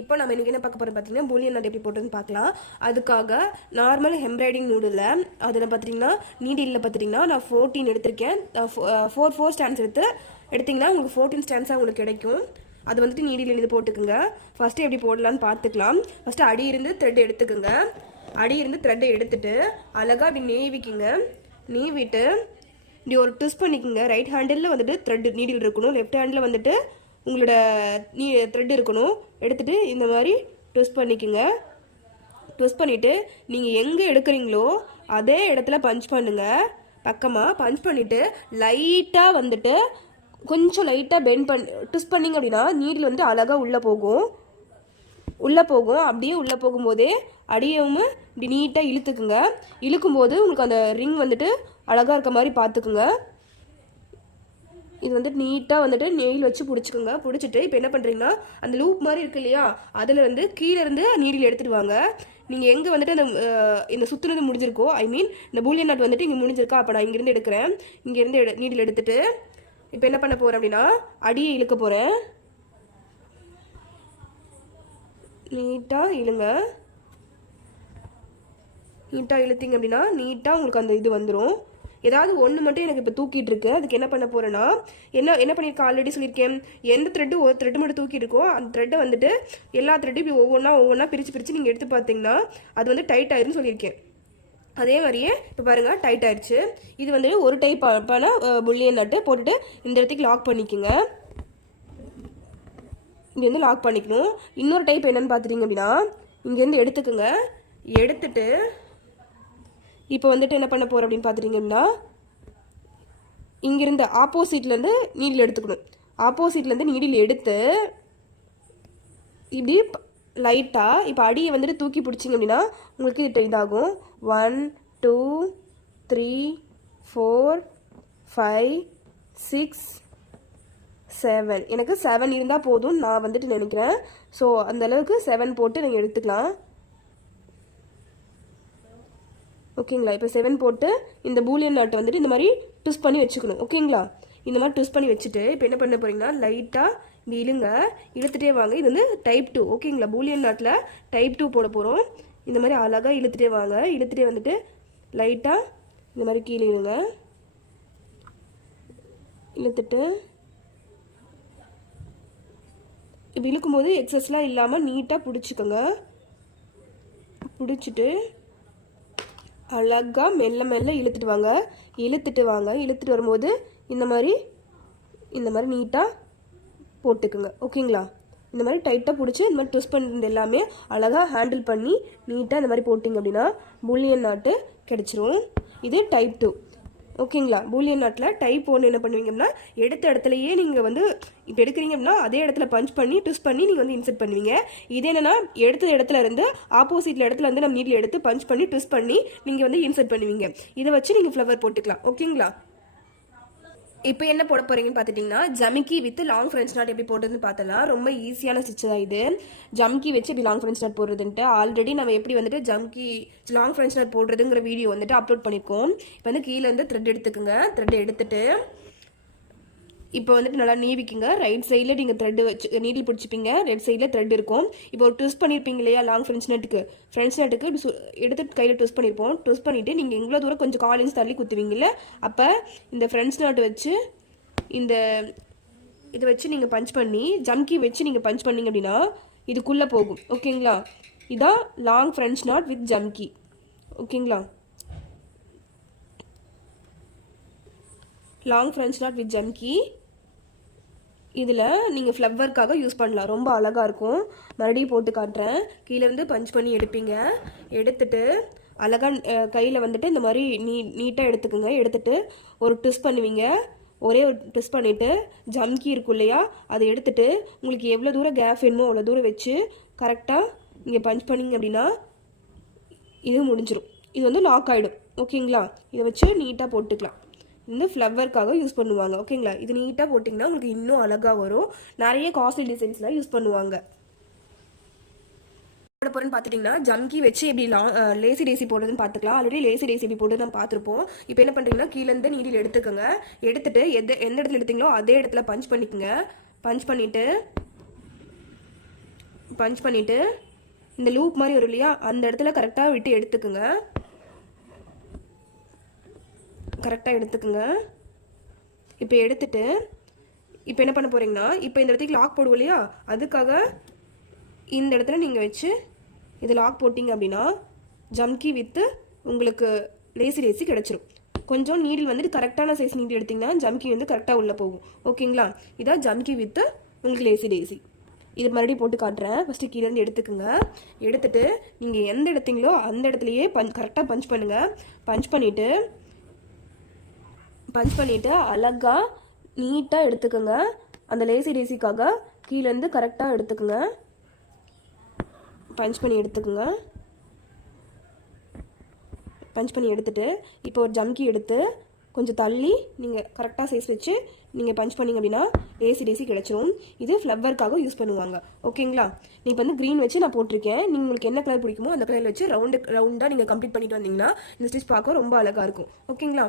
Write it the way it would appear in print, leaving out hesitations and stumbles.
இப்போ நம்ம இன்றைக்கி என்ன பார்க்க போகிறோம் பார்த்தீங்கன்னா பூலியன் நாட் எப்படி போட்டுன்னு பார்க்கலாம். அதுக்காக நார்மல் எம்ப்ராய்டிங் நூடில் அதில் பார்த்தீங்கன்னா நீடிலில் பார்த்துட்டிங்கன்னா நான் 14 எடுத்திருக்கேன். 4 ஸ்டாண்ட்ஸ் எடுத்திங்கன்னா உங்களுக்கு 14 ஸ்டாண்ட்ஸாக உங்களுக்கு கிடைக்கும். அது வந்துட்டு நீடில் இது போட்டுக்குங்க. ஃபஸ்ட்டு எப்படி போடலான்னு பார்த்துக்கலாம். ஃபஸ்ட்டு அடி இருந்து த்ரெட் எடுத்துக்குங்க. அடி இருந்து த்ரெட்டை எடுத்துட்டு அழகாக அப்படி நீவிக்குங்க. நீவிட்டு இப்படி ஒரு ட்விஸ்ட் பண்ணிக்கோங்க. ரைட் ஹேண்டில் வந்துட்டு த்ரெட் நீடில் இருக்கணும், லெஃப்ட் ஹேண்டில் வந்துட்டு உங்களோட த்ரெட் இருக்கணும். எடுத்துகிட்டு இந்த மாதிரி ட்விஸ்ட் பண்ணிக்கோங்க. ட்விஸ்ட் பண்ணிவிட்டு நீங்கள் எங்கே எடுக்கிறீங்களோ அதே இடத்துல பஞ்ச் பண்ணுங்கள். பக்கமாக பஞ்ச் பண்ணிவிட்டு லைட்டாக வந்துட்டு கொஞ்சம் லைட்டாக பெண்ட் ட்விஸ்ட் பண்ணிங்க அப்படின்னா நீடில் வந்து அழகாக உள்ளே போகும். அப்படியே உள்ளே போகும்போதே அடியவும் இப்படி நீட்டாக இழுத்துக்குங்க. இழுக்கும்போது உங்களுக்கு அந்த ரிங் வந்துட்டு அழகாக இருக்க மாதிரி பார்த்துக்குங்க. இது வந்துட்டு நீட்டாக வந்துட்டு நெயில் வச்சு பிடிச்சிக்கோங்க. பிடிச்சிட்டு இப்போ என்ன பண்ணுறீங்கன்னா அந்த லூப் மாதிரி இருக்கு இல்லையா, அதில் வந்து கீழே இருந்து நீடில் எடுத்துகிட்டு வாங்க. நீங்கள் எங்கே வந்துட்டு அந்த இந்த சுற்றுனது முடிஞ்சிருக்கோ, ஐ மீன் இந்த பூலியன் நாட் வந்துட்டு இங்கே முடிஞ்சிருக்கா, அப்போ நான் இங்கேருந்து எடுக்கிறேன். இங்கேருந்து நீடில் எடுத்துகிட்டு இப்போ என்ன பண்ண போகிறேன் அப்படின்னா அடியை இழுக்க போகிறேன். நீட்டாக இழுங்க. நீட்டாக இழுத்திங்க அப்படின்னா நீட்டாக உங்களுக்கு அந்த இது வந்துடும். ஏதாவது ஒன்று மட்டும் எனக்கு இப்போ தூக்கிட்டு இருக்கு. அதுக்கு என்ன பண்ண போகிறேன்னா என்ன பண்ணியிருக்கேன், ஆல்ரெடி சொல்லியிருக்கேன். எந்த த்ரெட்டு ஒரு த்ரெட்டு மட்டும் தூக்கிட்டு இருக்கோ அந்த த்ரெட்டை வந்துட்டு எல்லா த்ரெட்டும் இப்படி ஒவ்வொன்றா பிரித்து நீங்கள் எடுத்து பார்த்தீங்கன்னா அது வந்து டைட் ஆயிருன்னு சொல்லியிருக்கேன். அதே மாதிரியே இப்போ பாருங்கள் டைட் ஆயிடுச்சு. இது வந்து ஒரு டைப்பான புல்லியன் நட்டு போட்டுட்டு இந்த இடத்துக்கு லாக் பண்ணிக்கோங்க. இங்கே வந்து லாக் பண்ணிக்கணும். இன்னொரு டைப் என்னென்னு பார்த்துட்டிங்க அப்படின்னா இங்கேருந்து எடுத்துக்கோங்க. எடுத்துட்டு இப்போ வந்துட்டு என்ன பண்ண போகிறோம் அப்படின்னு பார்த்துட்டிங்கன்னா இங்கேருந்து ஆப்போசிட்லேருந்து நீடில் எடுத்துக்கணும். ஆப்போசிட்லேருந்து நீடில் எடுத்து இப்படி லைட்டாக இப்போ அடியை வந்துட்டு தூக்கி பிடிச்சிங்க அப்படின்னா உங்களுக்கு இது இதாகும். 1 2 3 4 5 6 7 எனக்கு 7 இருந்தால் போதும் நான் வந்துட்டு நினைக்கிறேன். ஸோ அந்த அளவுக்கு 7 போட்டு நீங்கள் எடுத்துக்கலாம். ஓகேங்களா? இப்போ 7 போட்டு இந்த பூலியன் நாட்டை வந்துட்டு இந்த மாதிரி ட்விஸ்ட் பண்ணி வச்சுக்கணும். ஓகேங்களா? இந்த மாதிரி ட்விஸ்ட் பண்ணி வச்சுட்டு இப்போ என்ன பண்ண போகிறீங்கன்னா லைட்டாக இப்படி இழுங்க. இழுத்துட்டே வாங்க. இது வந்து டைப் 2. ஓகேங்களா? பூலியன் நாட்டில் டைப் 2 போட போகிறோம். இந்த மாதிரி அழகாக இழுத்துட்டே வாங்க. இழுத்துட்டே வந்துட்டு லைட்டாக இந்த மாதிரி கீழே இழுங்க. இழுத்துட்டு இப்படி இழுக்கும்போது எக்ஸஸ்லாம் இல்லாமல் நீட்டாக பிடிச்சிக்கோங்க. பிடிச்சிட்டு அழகாக மெல்ல மெல்ல இழுத்துட்டு வாங்க. இழுத்துட்டு வரும்போது இந்த மாதிரி நீட்டாக போட்டுக்குங்க. ஓகேங்களா? இந்த மாதிரி டைட்டாக பிடிச்சி இந்த மாதிரி ட்விஸ்ட் பண்ணுறது எல்லாமே அழகாக ஹேண்டில் பண்ணி நீட்டாக இந்த மாதிரி போட்டிங்க அப்படின்னா பூலியன் நாட்டு கிடச்சிரும். இது டைப் 2. ஓகேங்களா? பூலியன் நாட்டில் டைப் 1 என்ன பண்ணுவீங்கன்னா எடுத்த இடத்துலையே நீங்கள் வந்து இப்போ எடுக்கிறீங்க அப்படின்னா அதே இடத்துல பஞ்ச் பண்ணி ட்விஸ்ட் பண்ணி நீங்கள் வந்து இன்சர்ட் பண்ணுவீங்க. இது என்னென்னா எடுத்த இடத்துல இருந்து ஆப்போசிட்டில் இடத்துல இருந்து நம்ம நீடில் எடுத்து பஞ்ச் பண்ணி ட்விஸ்ட் பண்ணி நீங்கள் வந்து இன்சர்ட் பண்ணுவீங்க. இதை வச்சு நீங்கள் ஃப்ளவர் போட்டுக்கலாம். ஓகேங்களா? இப்போ என்ன போட போகிறீங்கன்னு பார்த்துட்டிங்கன்னா ஜமிக்கி வித் லாங் ஃப்ரெஞ்ச் நாட் எப்படி போடுறதுன்னு பார்த்தலாம். ரொம்ப ஈஸியான ஸ்டிச் தான் இது. ஜம்கி வச்சு எப்படி லாங் ஃப்ரெஞ்ச் நாட் போடுறதுன்ட்டு ஆல்ரெடி நம்ம எப்படி வந்துட்டு ஜம்கி லாங் ஃப்ரெஞ்ச் நாட் போடுறதுங்கிற வீடியோ வந்துட்டு அப்லோட் பண்ணியிருக்கோம். இப்போ வந்து கீழே இருந்து த்ரெட் எடுத்துக்கோங்க. த்ரெட் எடுத்துட்டு இப்போ வந்துட்டு நல்லா நீவிக்குங்க. ரைட் சைடில் நீங்கள் த்ரெட்டு வச்சு நீடில் பிடிச்சிப்பீங்க. லெஃப்ட் சைடில் த்ரெட் இருக்கும். இப்போ ஒரு ட்விஸ்ட் பண்ணியிருப்பீங்க இல்லையா லாங் ஃப்ரெஞ்ச் நட்டுக்கு எடுத்து கையில் ட்விஸ்ட் பண்ணியிருப்போம். ட்விஸ்ட் பண்ணிவிட்டு நீங்கள் எவ்வளோ தூரம் கொஞ்சம் 1/4 இன்ச் தள்ளி குத்துவீங்கல்ல, அப்போ இந்த ஃப்ரெஞ்ச் நாட் வச்சு இதை வச்சு நீங்கள் பஞ்ச் பண்ணி ஜம்கி வச்சு நீங்கள் பஞ்ச் பண்ணிங்க அப்படின்னா இதுக்குள்ளே போகும். ஓகேங்களா? இதான் long French knot with jhumki. ஓகேங்களா? Long French knot with jhumki இதில் நீங்கள் ஃப்ளவர்க்காக யூஸ் பண்ணலாம். ரொம்ப அழகாக இருக்கும். மறுபடியும் போட்டு காட்டுறேன். கீழேருந்து பஞ்ச் பண்ணி எடுப்பீங்க. எடுத்துட்டு அழகாக கையில் வந்துட்டு இந்த மாதிரி நீட்டாக எடுத்துக்கோங்க. எடுத்துட்டு ஒரு ட்விஸ்ட் பண்ணுவீங்க. ஒரே ஒரு ட்விஸ்ட் பண்ணிவிட்டு ஜம்கி இருக்கும் இல்லையா, அதை எடுத்துட்டு உங்களுக்கு எவ்வளோ தூரம் கேப் வேணுமோ அவ்வளோ தூரம் வச்சு கரெக்டாக நீங்கள் பஞ்ச் பண்ணிங்க அப்படின்னா இது முடிஞ்சிடும். இது வந்து லாக் ஆகிடும். ஓகேங்களா? இதை வச்சு நீட்டாக போட்டுக்கலாம். இந்த ஃப்ளவர்க்காக யூஸ் பண்ணுவாங்க. ஓகேங்களா? இது நீட்டாக போட்டிங்கன்னா உங்களுக்கு இன்னும் அழகாக வரும். நிறைய காஸ்ட்லி டிசைன்ஸ்லாம் யூஸ் பண்ணுவாங்க. போட போகிறேன்னு பார்த்துட்டிங்கன்னா ஜம்கி வச்சு எப்படி லேசி டேசி போடுறதுன்னு பார்த்துக்கலாம். ஆல்ரெடி லேசி டேசி எப்படி போட்டு நம்ம பார்த்துருப்போம். இப்போ என்ன பண்ணுறீங்கன்னா கீழேருந்து நீடில் எடுத்துக்கோங்க. எடுத்துட்டு எந்த இடத்துல எடுத்தீங்களோ அதே இடத்துல பஞ்ச் பண்ணிக்கோங்க. பஞ்ச் பண்ணிவிட்டு பஞ்ச் பண்ணிவிட்டு இந்த லூப் மாதிரி வரும் இல்லையா, அந்த இடத்துல கரெக்டாக விட்டு எடுத்துக்குங்க. கரெக்டாக எடுத்துக்குங்க. இப்போ எடுத்துட்டு இப்போ என்ன பண்ண போகிறீங்கன்னா, இப்போ இந்த இடத்துக்கு லாக் போடுவோம் இல்லையா, அதுக்காக இந்த இடத்துல நீங்கள் வச்சு இது லாக் போட்டிங்க அப்படின்னா ஜம்கி வித்து உங்களுக்கு லேசி லேசி கிடச்சிரும். கொஞ்சம் நீடில் வந்துட்டு கரெக்டான சைஸ் நீடில் எடுத்திங்கன்னா ஜம்கி வந்து கரெக்டாக உள்ளே போகும். ஓகேங்களா, இதான் ஜம்கி வித்து உங்களுக்கு லேசி லேசி. இது மறுபடியும் போட்டு காட்டுறேன். ஃபஸ்ட்டு கீழேருந்து எடுத்துக்குங்க. எடுத்துட்டு நீங்கள் எந்த எடுத்தீங்களோ அந்த இடத்துலையே கரெக்டாக பஞ்ச் பண்ணுங்கள். பஞ்ச் பண்ணிவிட்டு அழகாக நீட்டாக எடுத்துக்கோங்க. அந்த லேசி லேசிக்காக கீழேருந்து கரெக்டாக எடுத்துக்குங்க. பஞ்ச் பண்ணி எடுத்துக்குங்க. பஞ்ச் பண்ணி எடுத்துட்டு இப்போ ஒரு ஜம்கி எடுத்து கொஞ்சம் தள்ளி நீங்கள் கரெக்டாக சைஸ் வச்சு நீங்கள் பஞ்ச் பண்ணிங்க அப்படின்னா லேசி லேசி கிடச்சிரும். இது ஃப்ளவருக்காக யூஸ் பண்ணுவாங்க. ஓகேங்களா, நீ இப்போ வந்து க்ரீன் வச்சு நான் போட்டிருக்கேன். நீங்கள் உங்களுக்கு என்ன கலர் பிடிக்குமோ அந்த கலரில் வச்சு ரவுண்டாக நீங்கள் கம்ப்ளீட் பண்ணிட்டு வந்தீங்கன்னா இந்த ஸ்டிச் பார்க்க ரொம்ப அழகாக இருக்கும். ஓகேங்களா.